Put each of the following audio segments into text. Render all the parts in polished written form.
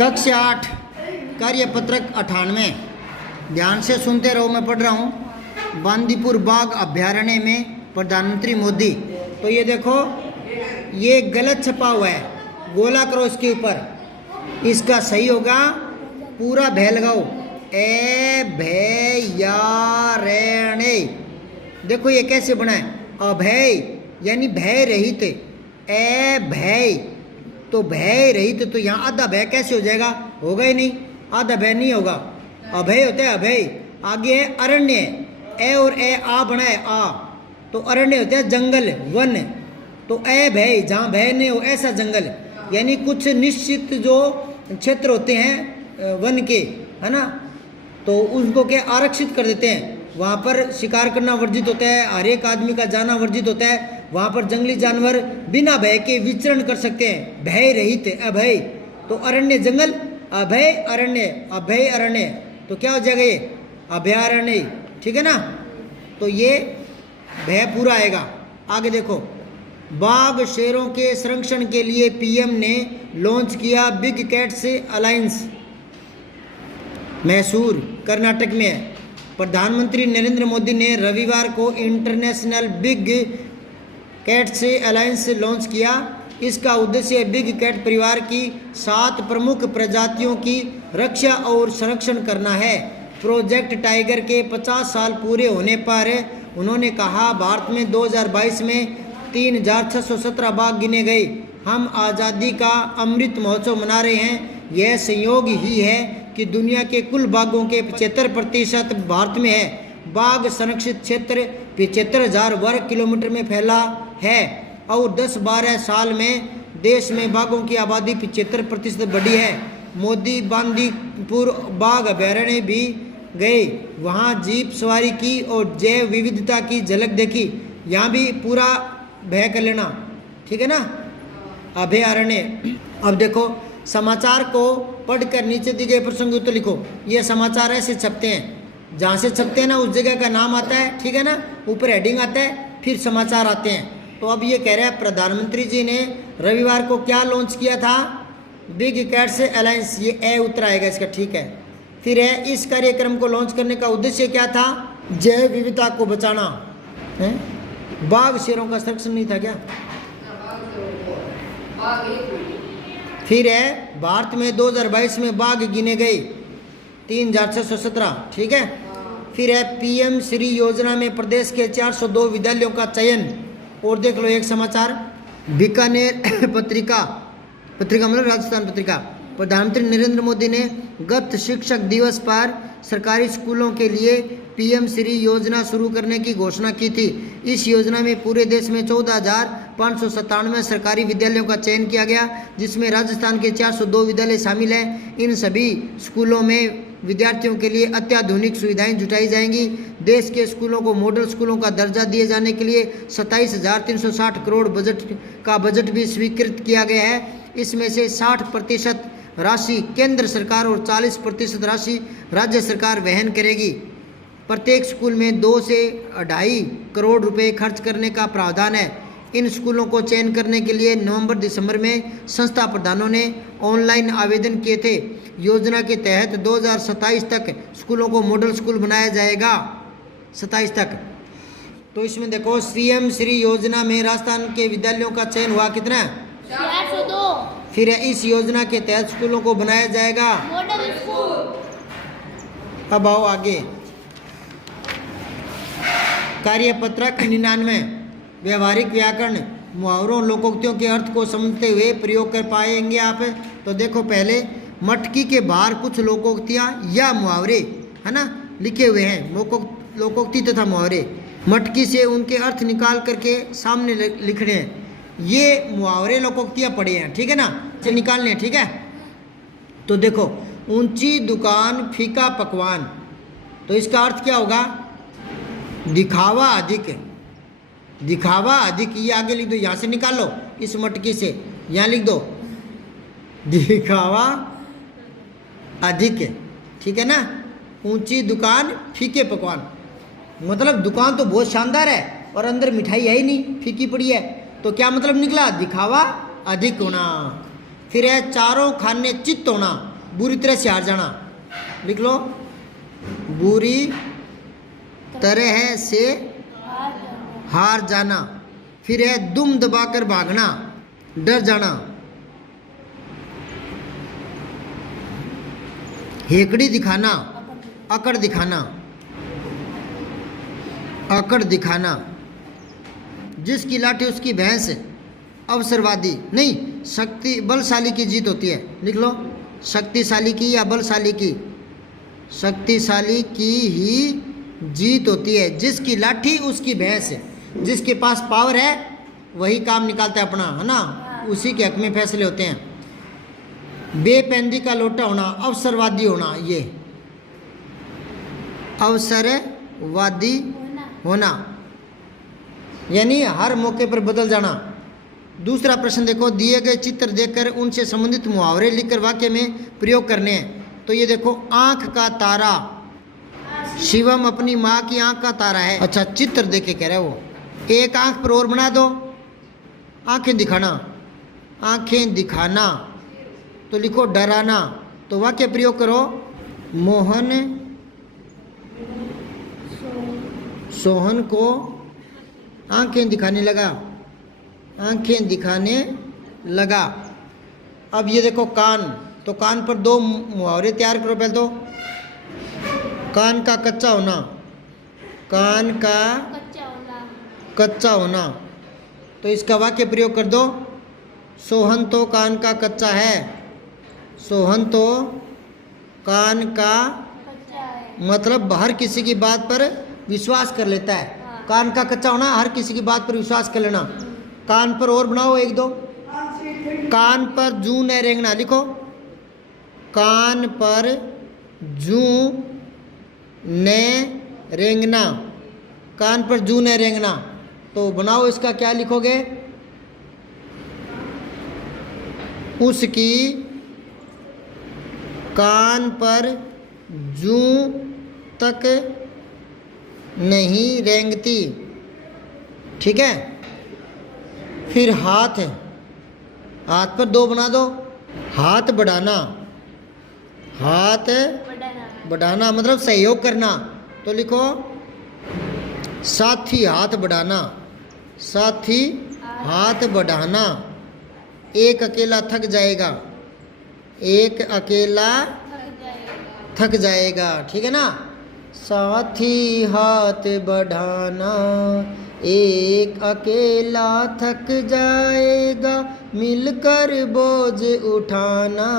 कक्षा 8 कार्यपत्रक 98। ध्यान से सुनते रहो, मैं पढ़ रहा हूँ। बांदीपुर बाघ अभ्यारण्य में प्रधानमंत्री मोदी। तो ये देखो, ये गलत छपा हुआ है, गोला करो इसके ऊपर। इसका सही होगा, पूरा भय लगाओ, ए भय या रे। देखो ये कैसे बना है, अभय यानी भय रहित, ए भय तो भय रहित। तो यहाँ आधा भय कैसे हो जाएगा, होगा ही नहीं, आधा भय नहीं होगा, अभय होता है अभय। आगे है अरण्य, ए और ए आ बना है आ, तो अरण्य होता है जंगल वन। तो ए भय, जहाँ भय नहीं हो ऐसा जंगल, यानी कुछ निश्चित जो क्षेत्र होते हैं वन के, है ना, तो उनको क्या आरक्षित कर देते हैं। वहाँ पर शिकार करना वर्जित होता है, हर एक आदमी का जाना वर्जित होता है। वहाँ पर जंगली जानवर बिना भय के विचरण कर सकते हैं, भय रहित अभय। तो अरण्य जंगल, अभय अरण्य, अभय अरण्य, तो क्या हो जाएगा ये अभयारण्य, ठीक है ना। तो ये भय पूरा आएगा। आगे देखो, बाघ शेरों के संरक्षण के लिए पीएम ने लॉन्च किया big cats alliance. Mysore Karnataka में है। प्रधानमंत्री नरेंद्र मोदी ने रविवार को international big cats alliance launch किया। इसका उद्देश्य बिग कैट परिवार की 7 प्रमुख प्रजातियों की रक्षा और संरक्षण करना है। प्रोजेक्ट टाइगर के 50 साल पूरे होने पर उन्होंने कहा, भारत में 2022 में 3617 बाघ गिने गए। हम आज़ादी का अमृत महोत्सव मना रहे हैं। यह संयोग ही है कि दुनिया के कुल बाघों के 75% भारत में है। बाघ संरक्षित क्षेत्र 75,000 वर्ग किलोमीटर में फैला है और 10-12 साल में देश में बाघों की आबादी 75% बढ़ी है। मोदी बांदीपुर बाघ अभ्यारण्य भी गए, वहाँ जीप सवारी की और जैव विविधता की झलक देखी। यहाँ भी पूरा भय कर लेना, ठीक है ना, अभयारण्य। अब देखो, समाचार को पढ़कर नीचे दिए गए प्रसंग उत्तर लिखो। ये समाचार ऐसे छपते हैं, जहाँ से छपते हैं ना उस जगह का नाम आता है, ठीक है ना, ऊपर हेडिंग आता है, फिर समाचार आते हैं। तो अब ये कह रहा है प्रधानमंत्री जी ने रविवार को क्या लॉन्च किया था, बिग कैट्स अलायंस, ये ए उत्तर आएगा इसका, ठीक है। फिर है, इस कार्यक्रम को लॉन्च करने का उद्देश्य क्या था, जैव विविधता को बचाना है। बाघ शेरों का संरक्षण नहीं था क्या। फिर है, भारत में 2022 में बाघ गिने गए 3617, ठीक है। फिर है, पीएम श्री योजना में प्रदेश के 402 विद्यालयों का चयन। और देख लो एक समाचार, बीकानेर पत्रिका मतलब राजस्थान पत्रिका। प्रधानमंत्री नरेंद्र मोदी ने गत शिक्षक दिवस पर सरकारी स्कूलों के लिए पीएम श्री योजना शुरू करने की घोषणा की थी। इस योजना में पूरे देश में 14,597 सरकारी विद्यालयों का चयन किया गया, जिसमें राजस्थान के 402 विद्यालय शामिल हैं। इन सभी स्कूलों में विद्यार्थियों के लिए अत्याधुनिक सुविधाएं जुटाई जाएंगी। देश के स्कूलों को मॉडल स्कूलों का दर्जा दिए जाने के लिए 27,360 करोड़ बजट भी स्वीकृत किया गया है। इसमें से 60% राशि केंद्र सरकार और 40% राशि राज्य सरकार वहन करेगी। प्रत्येक स्कूल में 2 से 2.5 करोड़ रुपए खर्च करने का प्रावधान है। इन स्कूलों को चयन करने के लिए नवंबर-दिसंबर में संस्था प्रधानों ने ऑनलाइन आवेदन किए थे। योजना के तहत 2027 तक स्कूलों को मॉडल स्कूल बनाया जाएगा, 27 तक। तो इसमें देखो, सीएम श्री योजना में राजस्थान के विद्यालयों का चयन हुआ कितना, 402। फिर इस योजना के तहत स्कूलों को बनाया जाएगा मॉडल स्कूल। अब आओ आगे, कार्यपत्रक 99। व्यवहारिक व्याकरण, मुहावरों लोकोक्तियों के अर्थ को समझते हुए प्रयोग कर पाएंगे आप। तो देखो, पहले मटकी के बाहर कुछ लोकोक्तियाँ या मुहावरे, है ना, लिखे हुए हैं, लोकोक्ति तथा मुहावरे। मटकी से उनके अर्थ निकाल करके सामने लिखने हैं। ये मुहावरे लोकोक्तियाँ पढ़े हैं, ठीक है ना, से निकालने हैं, ठीक है। तो देखो, ऊंची दुकान फीका पकवान, तो इसका अर्थ क्या होगा, दिखावा अधिक, दिखावा अधिक। ये आगे लिख दो, यहाँ से निकाल लो, इस मटकी से यहाँ लिख दो, दिखावा अधिक, ठीक है ना। ऊंची दुकान फीके पकवान, मतलब दुकान तो बहुत शानदार है और अंदर मिठाई है ही नहीं, फीकी पड़ी है। तो क्या मतलब निकला, दिखावा अधिक होना। फिर है चारों खाने चित्त होना, बुरी तरह से हार जाना। लिख लो, बुरी तरह से हार जाना। फिर है दुम दबाकर भागना, डर जाना। हेकड़ी दिखाना, अकड़ दिखाना, अकड़ दिखाना। जिसकी लाठी उसकी भैंस, अवसरवादी नहीं, शक्ति बलशाली की जीत होती है। लिख लो, शक्तिशाली की या बलशाली की, शक्तिशाली की ही जीत होती है। जिसकी लाठी उसकी भैंस, जिसके पास पावर है वही काम निकालता है अपना, है ना, उसी के हक में फैसले होते हैं। बेपैंदी का लोटा होना, अवसरवादी होना, ये अवसरवादी होना यानी हर मौके पर बदल जाना। दूसरा प्रश्न देखो, दिए गए चित्र देखकर उनसे संबंधित मुहावरे लिखकर वाक्य में प्रयोग करने हैं। तो ये देखो, आंख का तारा, शिवम अपनी माँ की आंख का तारा है। अच्छा, चित्र देख के कह रहा है वो। एक आंख पर और बना दो, आंखें दिखाना, आंखें दिखाना। तो लिखो डराना। तो वाक्य प्रयोग करो, मोहन सोहन को आंखें दिखाने लगा, आंखें दिखाने लगा। अब ये देखो कान, तो कान पर दो मुहावरे तैयार करो। पहले तो कान का कच्चा होना, कान का कच्चा होना। तो इसका वाक्य प्रयोग कर दो, सोहन तो कान का कच्चा है, सोहन तो कान का मतलब हर किसी की बात पर विश्वास कर लेता है। कान का कच्चा होना, हर किसी की बात पर विश्वास कर लेना। कान पर और बनाओ एक दो, कान पर जू न रेंगना। लिखो, कान पर जू न रेंगना, कान पर जू न रेंगना। तो बनाओ, इसका क्या लिखोगे, उसकी कान पर जू तक नहीं रेंगती। ठीक है। फिर हाथ, हाथ पर दो बना दो, हाथ बढ़ाना, हाथ बढ़ाना मतलब सहयोग करना। तो लिखो, साथी हाथ बढ़ाना, साथी हाथ बढ़ाना। एक अकेला थक जाएगा, एक अकेला थक जाएगा। ठीक है ना। साथी हाथ बढ़ाना, एक अकेला थक जाएगा, मिलकर बोझ उठाना,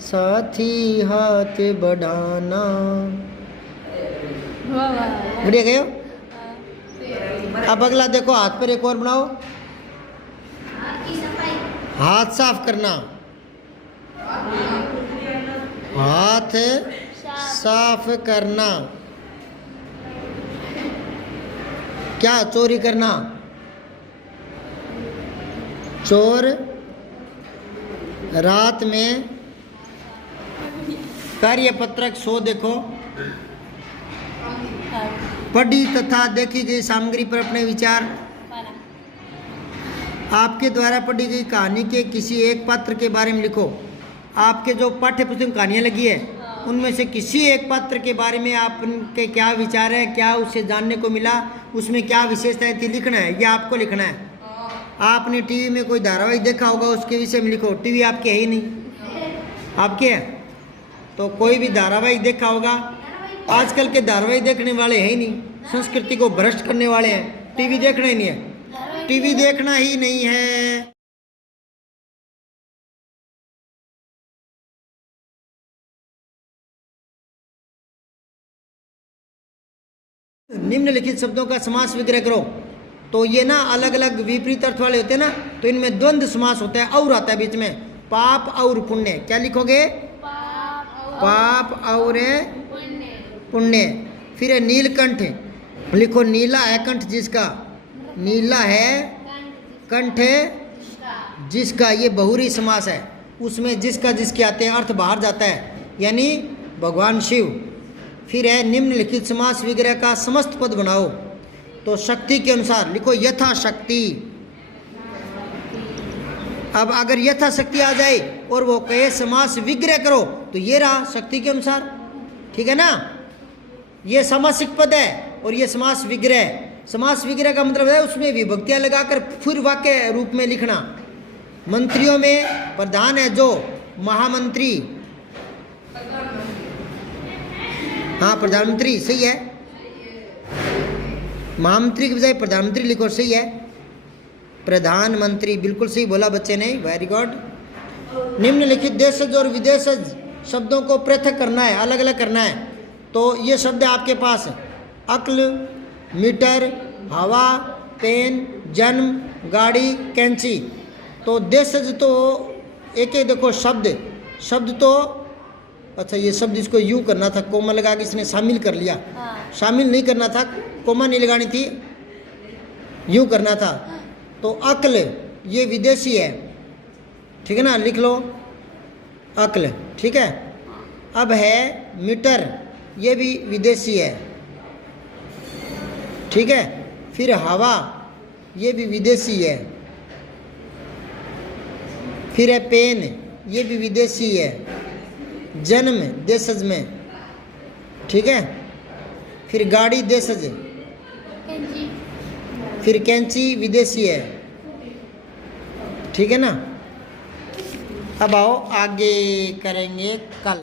साथी हाथ बढ़ाना। बढ़िया गए हो। अब अगला देखो, हाथ पर एक और बनाओ, हाथ साफ करना, हाथ साफ करना। क्या, चोरी करना, चोर रात में कार्यपत्रक सो देखो, पढ़ी तथा देखी गई सामग्री पर अपने विचार। आपके द्वारा पढ़ी गई कहानी के किसी एक पात्र के बारे में लिखो। आपके जो पाठ्य पुस्तक में कहानियाँ लगी है उनमें से किसी एक पात्र के बारे में आपके क्या विचार है, क्या उससे जानने को मिला, उसमें क्या विशेषताएं थी, लिखना है। ये आपको लिखना है। आपने टीवी में कोई धारावाहिक देखा होगा, उसके विषय में लिखो। टीवी आपके है ही नहीं, आपके है तो कोई भी धारावाहिक देखा होगा। आजकल के धारावाहिक देखने वाले हैं ही नहीं, संस्कृति को भ्रष्ट करने वाले हैं। टीवी देखना ही नहीं है, टीवी देखना ही नहीं है। निम्नलिखित शब्दों का समास विग्रह करो। तो ये ना अलग अलग विपरीत अर्थ वाले होते हैं ना, तो इनमें द्वंद्व समास होता है, और आता है बीच में, पाप और पुण्य। क्या लिखोगे, पाप और पुण्य। फिर है नीलकंठ, लिखो नीला है कंठ जिसका, नीला है कंठ जिसका। ये बहुरी समास है, उसमें जिसका जिसके आते हैं अर्थ बाहर जाता है, यानी भगवान शिव। फिर है निम्नलिखित समास विग्रह का समस्त पद बनाओ। तो शक्ति के अनुसार लिखो, यथा शक्ति, अब अगर यथाशक्ति आ जाए और वो कहे समास विग्रह करो तो ये रहा शक्ति के अनुसार, ठीक है ना। ये समासिक पद है और ये समास विग्रह। समास विग्रह का मतलब है उसमें विभक्तियां लगाकर फिर वाक्य रूप में लिखना। मंत्रियों में प्रधान है जो महामंत्री, हाँ प्रधानमंत्री सही है, महामंत्री की बजाय प्रधानमंत्री लिखो, सही है। प्रधानमंत्री बिल्कुल सही बोला बच्चे ने, वेरी गुड। निम्नलिखित देशज और विदेशज शब्दों को पृथक करना है, अलग अलग करना है। तो ये शब्द है आपके पास अक्ल, मीटर, हवा, पेन, जन्म, गाड़ी, कैंची। तो देशज तो एक एक देखो शब्द तो अच्छा ये शब्द इसको यूँ करना था, कोमा लगा के इसने शामिल कर लिया। शामिल नहीं करना था, कोमा नहीं लगानी थी, यूँ करना था। तो अक्ल ये विदेशी है, ठीक है ना, लिख लो अक्ल, ठीक है। अब है मीटर, ये भी विदेशी है, ठीक है। फिर हवा, ये भी विदेशी है। फिर है पेन, ये भी विदेशी है। जन्म देशज में, ठीक है। फिर गाड़ी देशज, कैंची, फिर कैंची विदेशी है, ठीक है ना। अब आओ आगे करेंगे कल।